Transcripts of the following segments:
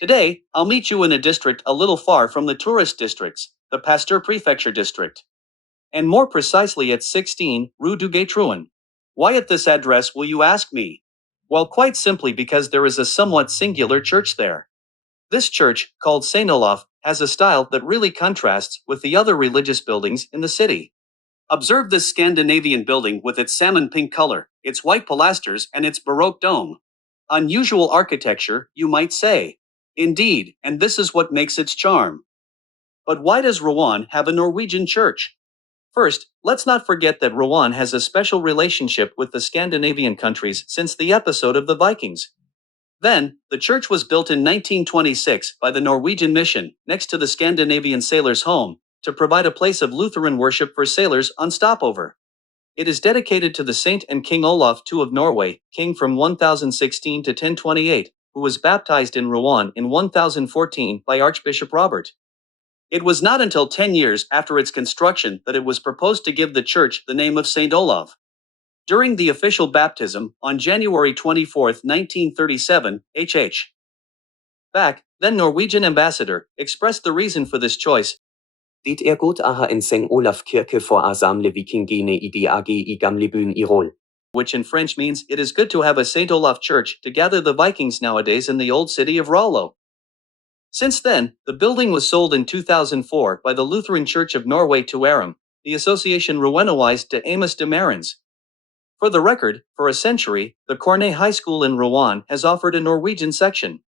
Today, I'll meet you in a district a little far from the tourist districts, the Pasteur-Préfecture district. And more precisely at 16 Rue Duguay-Trouin. Why at this address, will you ask me? Well, quite simply because there is a somewhat singular church there. This church, called Saint-Olaf, has a style that really contrasts with the other religious buildings in the city. Observe this Scandinavian building with its salmon pink color, its white pilasters, and its baroque dome. Unusual architecture, you might say. Indeed, and this is what makes its charm. But why does Rouen have a Norwegian church? First, let's not forget that Rouen has a special relationship with the Scandinavian countries since the episode of the Vikings. Then, the church was built in 1926 by the Norwegian Mission, next to the Scandinavian sailors' home, to provide a place of Lutheran worship for sailors on stopover. It is dedicated to the Saint and King Olaf II of Norway, king from 1016 to 1028, who was baptized in Rouen in 1014 by Archbishop Robert. It was not until 10 years after its construction that it was proposed to give the church the name of Saint Olaf. During the official baptism, on January 24, 1937, H.H. Back, then Norwegian ambassador, expressed the reason for this choice. Dit godt aha en Saint-Olaf kirke for a samle vikingene I de ag I gamlebyen I Rol. Which in French means it is good to have a Saint Olaf church to gather the Vikings nowadays in the old city of Rollo. Since then, the building was sold in 2004 by the Lutheran Church of Norway to Aram, the association Rouenoise de Amos de Marins. For the record, for a century, the Cornet High School in Rouen has offered a Norwegian section.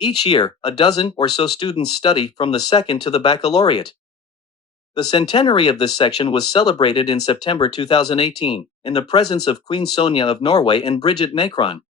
Each year, a dozen or so students study from the second to the baccalaureate. The centenary of this section was celebrated in September 2018, in the presence of Queen Sonja of Norway and Bridget Macron,